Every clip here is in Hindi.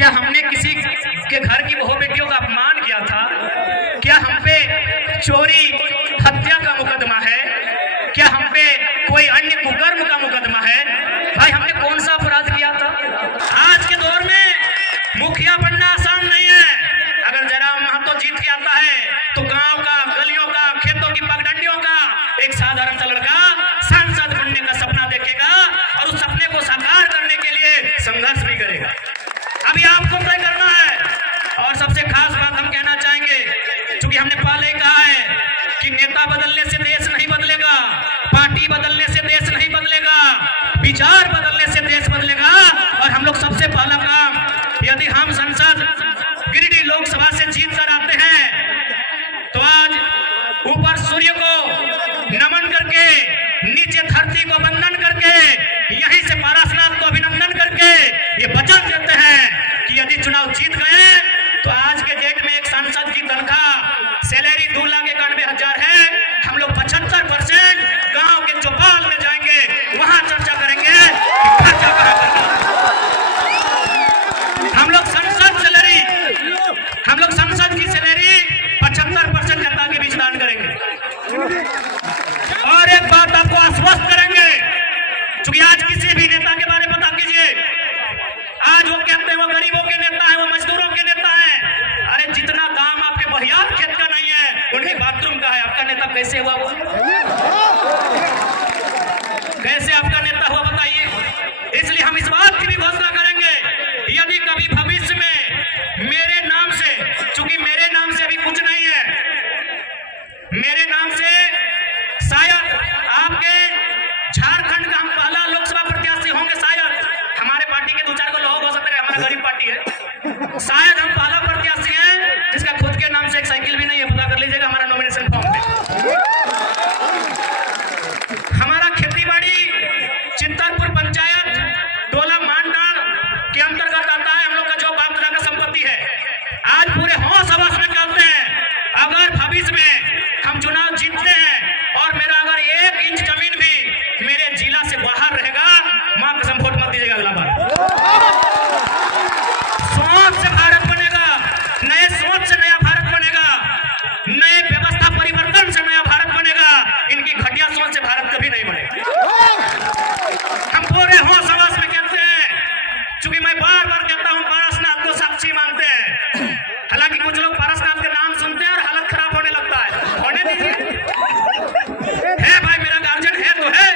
क्या हमने किसी के घर की बहू बेटियों का अपमान किया था? क्या हम पे चोरी हत्या का मुकदमा है? क्या हम पे कोई अन्य कुकर्म का मुकदमा है? भाई हमने कौन सा अपराध किया था? आज के दौर में मुखिया बनना आसान नहीं है। अगर जयराम महतो जीत के आता है तो गांव का, गलियों का, खेतों की पगडंडियों का एक साधारण सा लड़का सांसद बनने का सपना देखेगा और उस सपने को साकार करने के लिए संघर्ष भी करेगा। अभी आपको तय करना है। और सबसे खास बात हम कहना चाहेंगे, क्योंकि हमने पहले ही कहा है कि नेता बदलने से देश नहीं बदलेगा, पार्टी बदलने से देश नहीं बदलेगा, विचार बदलने से देश बदलेगा। और हम लोग सबसे पहला काम, यदि हम संसद गिरिडीह लोकसभा से जीत कर आते हैं तो आज ऊपर सूर्य को नमन करके, नीचे धरती को वंदन करके, यहीं से पारसनाथ को अभिनंदन करके ये वचन देते हैं कि यदि चुनाव जीत गए तो आज के डेट में एक सांसद की तनख्वाह सैलरी 2,91,000 है। हम लोग 75% गांव के चौपाल में जाएंगे, वहां चर्चा करेंगे कि खर्चा कहां करना। हम लोग संसद की सैलरी 75% जनता के बीच दान करेंगे। और एक बात आपको आश्वस्त करेंगे, क्योंकि आज किसी भी नेता के बारे में बता कीजिए, आज वो कहते हैं वो गरीबों के नेता है, वो मजदूरों के नेता है। अरे जितना दाम आपके बहियात खेत का नहीं है, उनके बाथरूम का है। आपका नेता कैसे हुआ वो? कैसे आपका नेता हुआ बताइए। इसलिए हम इस बात की भी घोषणा करेंगे, यदि कभी भविष्य में मेरे नाम से, चूंकि मेरे नाम से अभी कुछ नहीं है, मेरे नाम से शायद आपके झारखंड का हम पहला लोकसभा प्रत्याशी होंगे। शायद हमारे पार्टी के 2-4 को लोग हो सकते हैं, हमारा गरीब पार्टी है। शायद हम पहला प्रत्याशी हैं जिसका खुद के नाम से एक साइकिल भी नहीं है। पता कर लीजिएगा हमारा नॉमिनेशन फॉर्म में। हमारा खेती बाड़ी चित्तरपुर पंचायत डोला मानडार के अंतर्गत आता है। हम लोग का जो बाप दादा का संपत्ति है, आज पूरे होश हवस में कहते हैं, अगर भविष्य में हम चुनाव जीतते हैं और मेरा अगर 1 इंच जमीन भी मेरे जिला से बाहर रहेगा, मां कसम वोट मत दीजिएगा अगला बार। सोच से भारत बनेगा, नए सोच से नया भारत बनेगा, नए व्यवस्था परिवर्तन से नया भारत बनेगा। इनकी घटिया सोच से भारत कभी नहीं बनेगा। हम पूरे होश हवस में कहते हैं, क्योंकि मैं बार बार कहता हूं पारसनाथ को साक्षी मानते हैं। हालांकि कुछ लोग पारसनाथ के नाम सुनते हैं और हालत खराब होने लगता है। होने दीजिए। है भाई, मेरा गार्जियन है तो है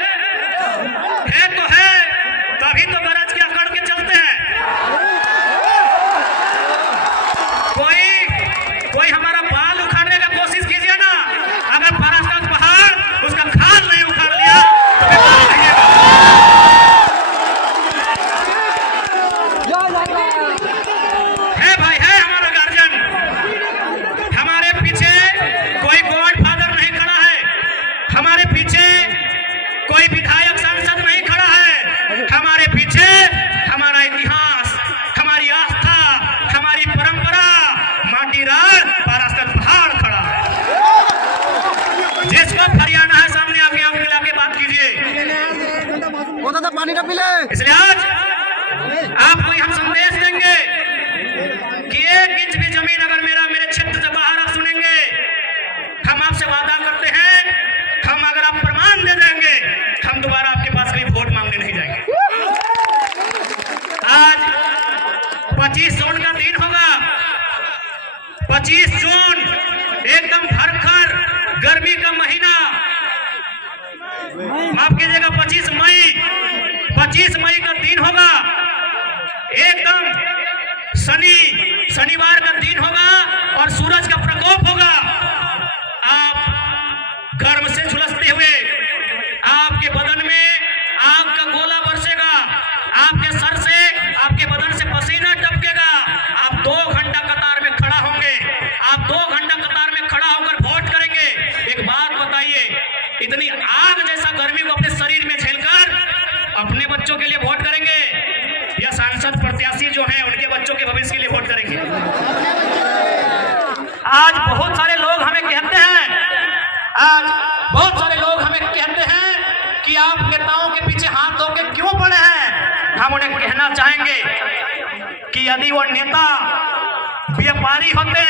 तभी तो गरज के अकड़ के चलते हैं। कोई हमारा बाल उखाड़ने का कोशिश कीजिए ना, अगर पारसनाथ पहाड़ उसका खाल नहीं उखाड़ लिया तो बेकार रहिएगा। है भाई, है हमारा गार्जियन। हमारे पीछे कोई गॉड फादर नहीं खड़ा है, हमारे पीछे कोई विधायक सांसद नहीं खड़ा है। हमारे पीछे हमारा इतिहास, हमारी आस्था, हमारी परंपरा, माटी राज पारसनाथ पहाड़ खड़ा है। जिसको हरियाणा है सामने आके आप मिला के बात कीजिए। पानी ना पिले। इसलिए आज आपको हम संदेश देंगे कि 1 इंच भी जमीन अगर मेरे क्षेत्र से बाहर आप सुनेंगे, हम आपसे वादा करते हैं, हम अगर आप प्रमाण दे देंगे, हम दोबारा आपके पास कभी वोट मांगने नहीं जाएंगे। आज 25 जून का दिन होगा। 25 जून एकदम भरखर गर्मी का महीना, माफ कीजिएगा 25 मई का दिन होगा। एकदम शनिवार का दिन होगा और सूरज का प्रकोप होगा। आप गर्म से झुलसते हुए, आपके बदन में आग का गोला बरसेगा, आपके सर से, आपके बदन से पसीना टपकेगा। आप 2 घंटा कतार में खड़ा होंगे, आप 2 घंटा कतार में खड़ा होकर वोट करेंगे। एक बात बताइए, इतनी आग जैसा गर्मी को अपने शरीर में झेलकर अपने बच्चों के लिए वोट करेंगे या सांसद प्रत्याशी जो हैं उनके बच्चों के भविष्य के लिए वोट करेंगे? कि यदि वो नेता व्यापारी होते,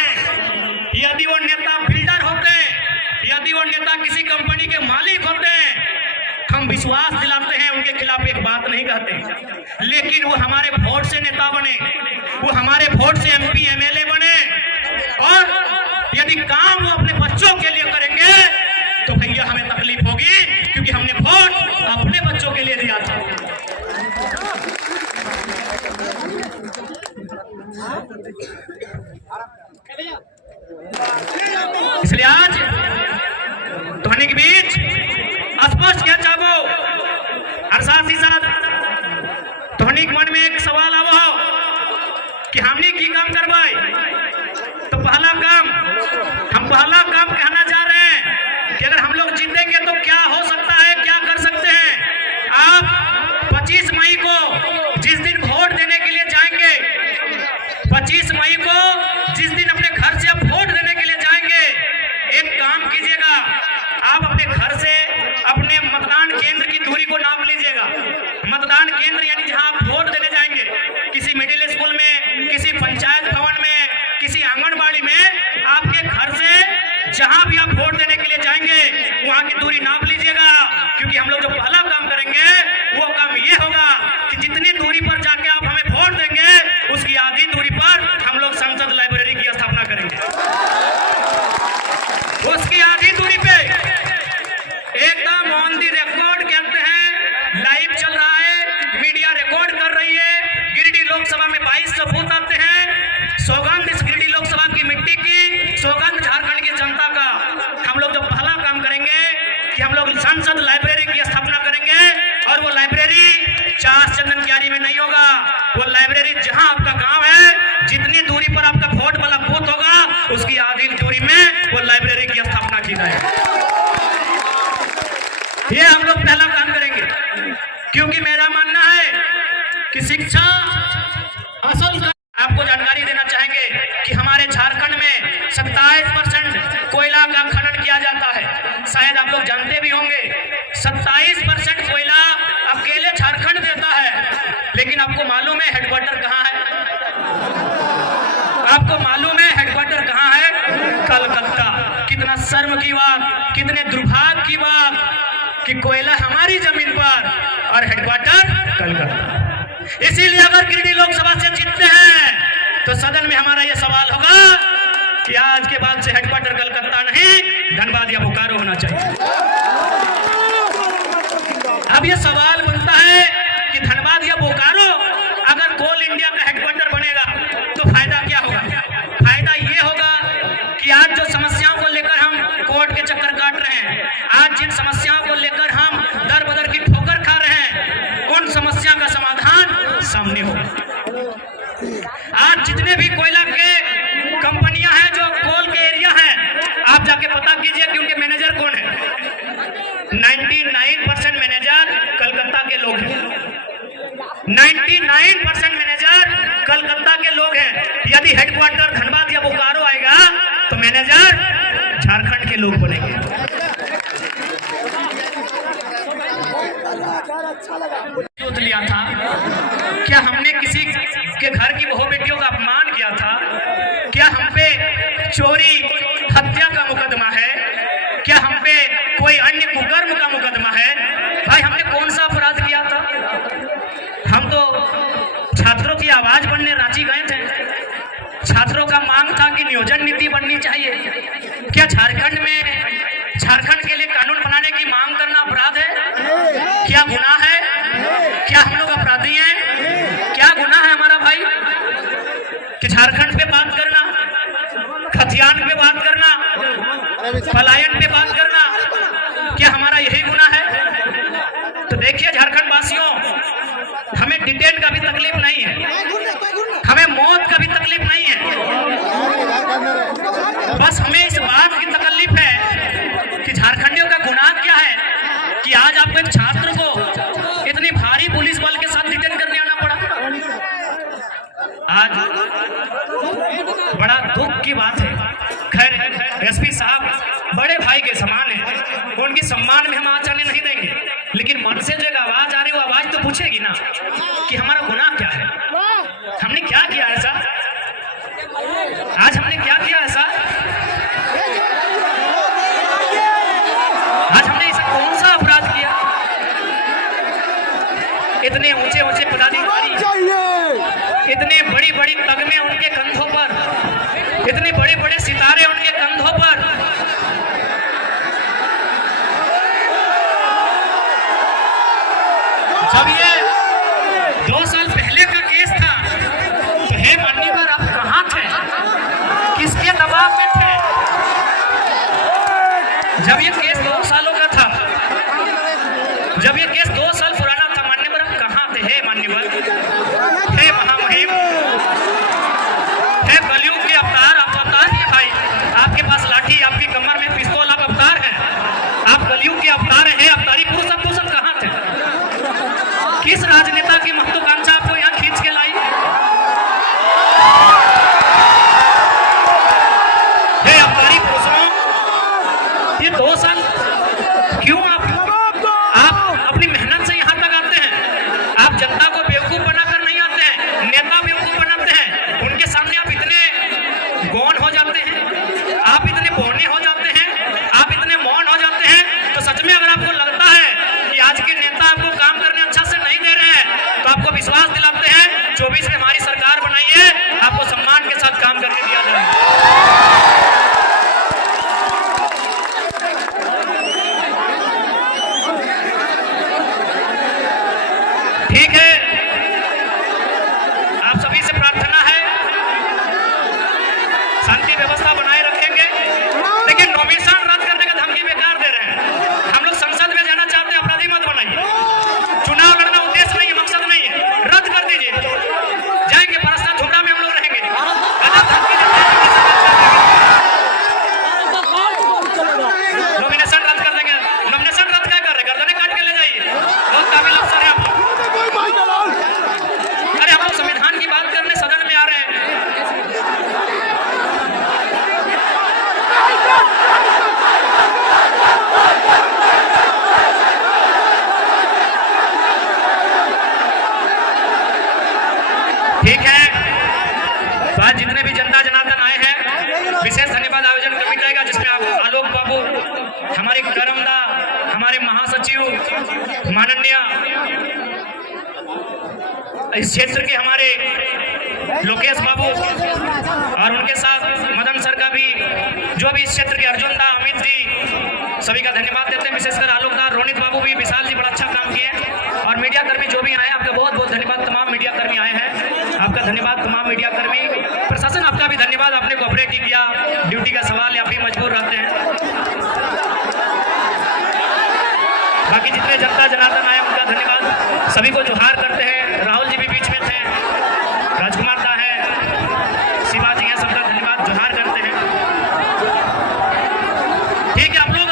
यदि वो नेता बिल्डर होते, यदि वो नेता किसी कंपनी के मालिक होते, हम विश्वास दिलाते हैं उनके खिलाफ एक बात नहीं कहते, लेकिन वो हमारे वोट से नेता बने, वो हमारे वोट से MP MLA बने, और यदि काम वो अपने बच्चों के लिए करेंगे तो भैया हमें तकलीफ होगी, क्योंकि हमने वोट अपने बच्चों के लिए दिया था। इसलिए आज ध्वनि के बीच स्पष्ट क्या चाहो, अरसाद सी सरद ध्वनि मन में एक सवाल आवो कि हमने की काम करवाई, तो पहला काम कहना चाह रहे हैं कि अगर हम लोग जीतेंगे तो क्या हो सकता है, क्या कर सकते हैं। आप 25 मई को जिस दिन वोट देने के लिए जाएंगे, 25 मई को जिस दिन अपने घर से आप वोट देने के लिए जाएंगे, एक काम कीजिएगा, आप अपने घर से अपने मतदान केंद्र की दूरी को नाप लीजिएगा। मतदान केंद्र यानी जहां आप वोट देने जाएंगे, किसी मिडिल स्कूल में, किसी पंचायत भवन में, किसी आंगनबाड़ी में, आपके घर से जहां भी आप वोट देने के लिए जाएंगे वहां की दूरी नाप लीजिएगा, क्योंकि हम लोग जो पहला काम करेंगे वो काम ये होगा कि जितनी दूरी पर जाके आप हमें वोट देंगे उसकी आधी दूरी पर हम लोग संसद लाइब्रेरी की स्थापना करेंगे। उसकी आधी दूरी पे एकदम ऑन दी रिकॉर्ड कहते हैं, लाइव चल रहा है, मीडिया रिकॉर्ड कर रही है। गिरिडीह लोकसभा में 22 सबूत आते हैं, सौगंध इस गिरिडीह लोकसभा की मिट्टी की, सौगंध झारखंड की जनता का। हम लोग जो पहला काम करेंगे कि हम लोग संसद लाइब्रेरी की स्थापना करेंगे, और वो लाइब्रेरी चास चंदन क्यारी में नहीं होगा, वो लाइब्रेरी जहां आपका गांव है, जितनी दूरी पर आपका वोट वाला बूथ होगा उसकी आधी दूरी में वो लाइब्रेरी की स्थापना की जाएगी। ये हम लोग पहला काम करेंगे, क्योंकि मेरा मानना है कि शिक्षा असल। आपको जानकारी देना चाहेंगे कि हमारे झारखंड में 27% कोयला का खनन किया जाता है। शायद आप लोग जानते भी होंगे 27% कोयला अकेले झारखंड देता है, लेकिन आपको मालूम है हेडक्वार्टर कहाँ है? आपको मालूम है हेडक्वार्टर कहाँ है? कलकत्ता। कितना शर्म की बात, कितने दुर्भाग्य की बात कि कोयला हमारी जमीन पर और हेडक्वार्टर कलकत्ता। इसीलिए अगर गिरिडीह लोकसभा से जीतते हैं तो सदन में हमारा यह सवाल होगा कि आज के बाद से हेडक्वार्टर कलकत्ता नहीं, धनबाद या बोकारो होना चाहिए। अब यह सवाल बनता है कि धनबाद या बोकारो अगर कोल इंडिया का हेडक्वार्टर बनेगा तो फायदा क्या होगा? फायदा ये होगा कि आज जो समस्याओं को लेकर हम कोर्ट के चक्कर काट रहे हैं, आज जिन समस्याओं को लेकर हम दर बदर की ठोकर खा रहे हैं, उन समस्या का समाधान सामने होगा। आज जितने भी कोयला के कंपनियां हैं जो कोल के एरिया हैं, आप जाके पता कीजिए कि उनके मैनेजर कौन है। 99% मैनेजर कलकत्ता के लोग हैं। 99% मैनेजर कलकत्ता के लोग हैं। यदि हेडक्वार्टर धनबाद या बोकारो आएगा तो मैनेजर झारखंड के लोग बनेंगे। सोच लिया था, क्या हमने किसी के घर की बहू बेटियों का अपमान किया था? क्या हम पे चोरी हत्या का मुकदमा है? क्या हम पे कोई अन्य कुकर्म का मुकदमा है? भाई हमने कौन सा अपराध किया था? हम तो छात्रों की आवाज बनने रांची गए थे। छात्रों का मांग था कि नियोजन नीति बननी चाहिए। क्या झारखंड के लिए कानून बनाने की मांग करना अपराध है? क्या गुनाह है? क्या हम लोग अपराधी हैं? क्या गुनाह है हमारा भाई कि झारखंड पे बात करना, खतियान पे बात करना, पलायन पे बात करना, क्या हमारा यही गुनाह है? तो देखिए झारखंड वासियों, हमें डिटेन का भी तकलीफ नहीं है, हमें मौत का भी तकलीफ नहीं है, बस हमें इस बात की तकलीफ है कि झारखंडियों का गुनाह क्या है कि आज आपको एक छात्र को इतनी भारी पुलिस बल के साथ डिटेन करने आना पड़ा। आज बड़ा दुख की बात है। खैर एसपी साहब बड़े भाई के समान है, उनके सम्मान में हम आज आने नहीं देंगे, लेकिन मन से जो एक आवाज आ रही है वो आवाज तो पूछेगी ना कि हमारा गुनाह क्या है, हमने क्या किया है। बड़ी बड़ी तगमे उनके कंधों पर, इतने बड़े बड़े सितारे उनके कंधों पर। जब ये 2 साल पहले का केस था तो हे मान्यवर आप कहाँ थे, किसके दबाव में थे? जब ये केस 2 सालों का था, जब ये केस 2 साल पुराना था, मान्यवर आप कहाँ थे? हे मान्यवर, हे महामहिम, हे कलयुग के अवतार, आप अवतार हैं भाई, आपके पास लाठी, आपकी कमर में पिस्तौल, आप अवतार हैं, आप कलयुग के अवतार हैं, अवतारी पुरुष, आप सब कहाँ थे? किस राजनेता की महत्वाकांक्षा आपको यहाँ खींच के लाई? हे अवतारी पुरुषों, ये 2 साल क्यों आप अपनी मेहनत से यहाँ तक आते हैं? आप जनता को बेवकूफ बनाकर नहीं आते हैं, नेता बेवकूफ बनाते हैं। उनके सामने आप इतने गौन हो जाते हैं, आप इतने बौने हो जाते हैं, आप इतने मौन हो जाते हैं। तो सच में अगर आपको लगता है कि आज के नेता आपको काम करने अच्छा से नहीं दे रहे हैं, तो आपको विश्वास दिलाते हैं 24 में हमारी सरकार बनाई है, आपको सम्मान के साथ काम करने दिया जाए। ठीक है, आप सभी से प्रार्थना है शांति व्यवस्था बनाए रखेंगे, लेकिन नॉमिनेशन रद्द करने का धमकी बेकार दे रहे हैं। हम लोग संसद में जाना चाहते हैं, अपराधी मत बनाइए। चुनाव लड़ना उद्देश्य नहीं है, मकसद नहीं है, रद्द कर दीजिए। जाएंगे परस्ता झुमरा में हम लोग रहेंगे। गलत धमकी देते हैं, नॉमिनेशन रद्द कर देंगे। नॉमिनेशन रद्द क्या कर रहे, गर्दनें काट के ले जाइए। बहुत काबिल अफसर है आप। अरे हम लोग संविधान की बात करने सदन में आ रहे हैं। ठीक है, तो आज जितने भी जनता जनार्दन आए हैं, विशेष धन्यवाद आयोजन कमेटी रहेगा, जिसमें आप आलोक बाबू, हमारे करमदा, हमारे महासचिव माननीय इस क्षेत्र के हमारे लोकेश बाबू और उनके साथ मदन सर का भी, जो भी इस क्षेत्र के अर्जुन दा, अमित जी, सभी का धन्यवाद देते हैं। विशेषकर आलोकदार, रोनित बाबू भी, विशाल जी बड़ा अच्छा काम किए। और मीडिया कर्मी जो भी आए, आपका बहुत बहुत धन्यवाद। तमाम मीडिया कर्मी आए हैं, आपका धन्यवाद। तमाम मीडिया कर्मी, प्रशासन आपका भी धन्यवाद, आपने कोऑपरेट किया। ड्यूटी का सवाल है, आप भी मजबूर रहते हैं। बाकी जितने जनता जनार्दन आए उनका धन्यवाद। सभी को जोहार करते हैं। राहुल जी भी बीच में थे, राजकुमार दा है, शिवाजी हैं, सबका धन्यवाद, जोहार करते हैं। ठीक है, आप लोग